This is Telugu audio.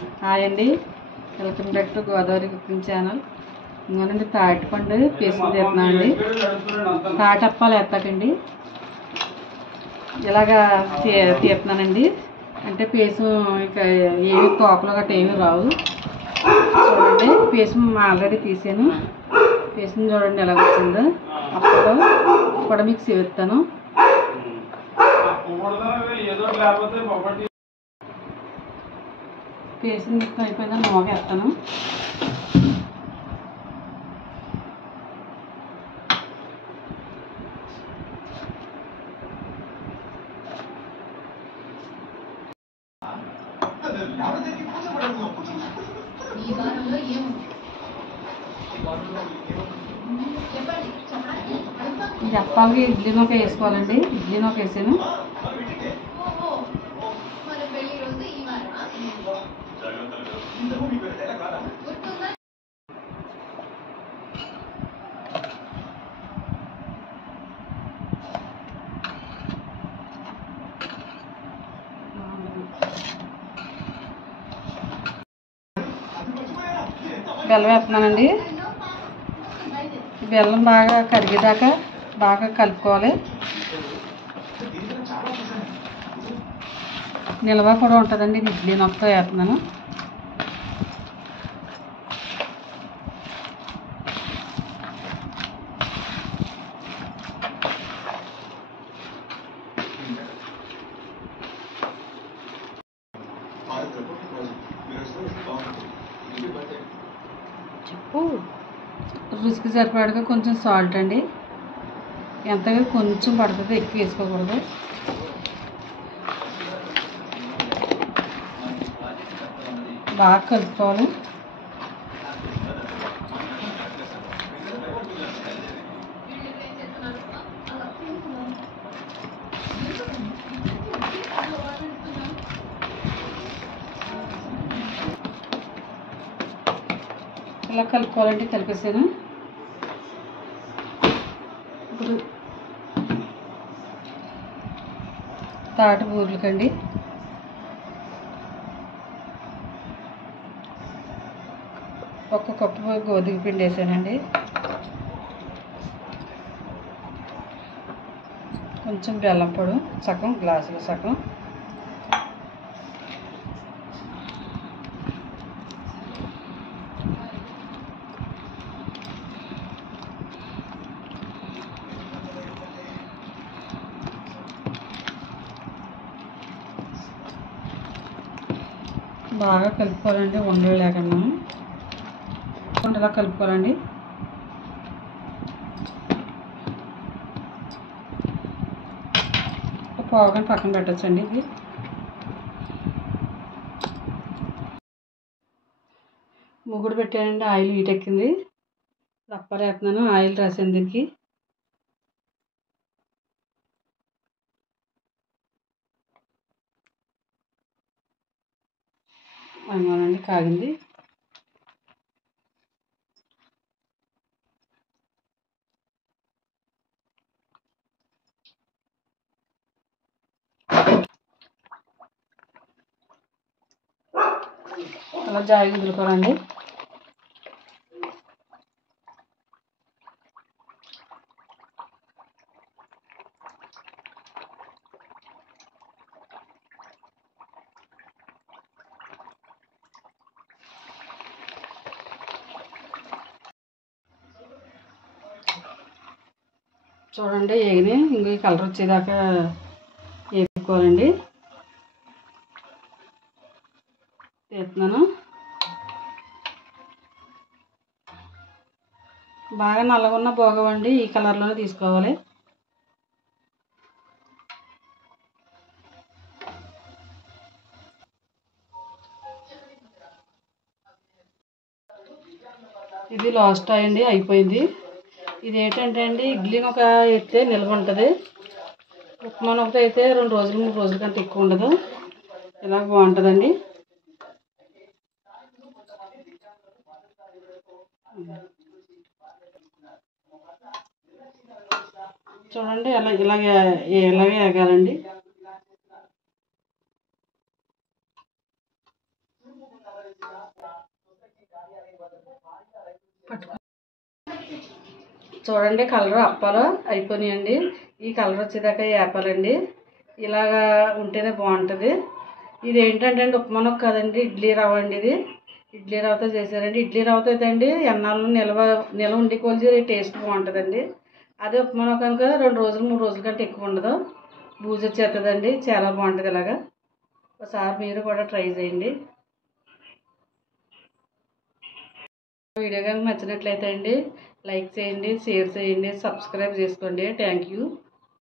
హాయ్ అండి, welcome back to Godavari cooking channel. ఇంకోనండి తాటిపండు పేస్ట్ తీస్తున్నాను అండి. తాటప్పాలు వేస్తాకండి ఇలాగా తీస్తున్నానండి. అంటే పేసు ఇక ఏమి తోకలు గట్రా ఏమి రావు. చూడండి పేసు ఆల్రెడీ తీసాను. పేసుని చూడండి ఎలా వచ్చిందో. అప్పుడు కూడా మీకు చూపిస్తాను. పేసిన మొత్తం అయిపోయిందా నూగేస్తాను. ఈ అప్పాలకి ఇడ్లీ నూక వేసుకోవాలండి. ఇడ్లీ నూక వేసాను. బెల్లం వేస్తున్నానండి. బెల్లం బాగా కరిగేదాకా బాగా కలుపుకోవాలి. నిల్వ కూడా ఉంటుందండి. ఇడ్లీ నొక్కతో వేస్తున్నాను. రుచికి సరిపడగా కొంచెం సాల్ట్ అండి. ఎంతగా కొంచెం పడుతుంది, ఎక్కువ వేసుకోకూడదు. బాగా కలుపుకోవాలి. ఇలా కలుపుకోవాలంటే కలిపేసాను. ఇప్పుడు తాటి బూరెలకండి ఒక కప్పు గోధుమ పిండి వేసానండి. కొంచెం బెల్లం పొడి సగం గ్లాసులో సగం. బాగా కలుపుకోవాలండి, ఉండలు లేకుండా ఇలా కలుపుకోవాలండి. పోగానే పక్కన పెట్టచ్చండి. ఇది ముగ్గురు పెట్టానండి. ఆయిల్ హీట్ ఎక్కింది. రప్పర్ వేస్తున్నాను. ఆయిల్ రాసాను దీనికి. అవునండి, కాగింది. అలా జాయి కుదురుకోవాలండి. చూడండి ఏగిని ఇంక కలర్ వచ్చేదాకా వేపుకోవాలండి. వేపుతున్నాను. బాగా నల్లగా ఉన్న పోగవండి. ఈ కలర్లోనే తీసుకోవాలి. ఇది లాస్ట్ అయ్యండి, అయిపోయింది. ఇది ఏంటంటే అండి, ఇడ్లీని ఒక ఎత్తే నిల్వ ఉంటుంది. ఉప్మా ఒకటి అయితే 2 రోజులు 3 రోజుల కంటే ఎక్కువ ఉండదు. ఇలా బాగుంటుందండి. చూడండి ఇలాగే ఎగాలండి. చూడండి కలర్ అప్పాలు అయిపోయినాయండి. ఈ కలర్ వచ్చేదాకా వేపాలండి. ఇలాగా ఉంటేనే బాగుంటుంది. ఇది ఏంటంటే అండి ఉప్మా నొక్క కదండి, ఇడ్లీ రవ్వ అండి. ఇది ఇడ్లీ రవ్వతో చేశారండి. ఇడ్లీ రవ్వతో అయితే అండి ఎన్నాళ్ళు నిల్వ ఉండి కొలిసి టేస్ట్ బాగుంటుందండి. అదే ఉప్మా నొక్క కనుక 2 రోజులు 3 రోజుల కంటే ఎక్కువ ఉండదు, బూజు వచ్చేస్తుందండి. చాలా బాగుంటుంది. ఇలాగా ఒకసారి మీరు కూడా ట్రై చేయండి. వీడియో కనుక నచ్చినట్లయితే అండి లైక్ చేయండి, షేర్ చేయండి, సబ్స్క్రైబ్ చేసుకోండి. Thank you.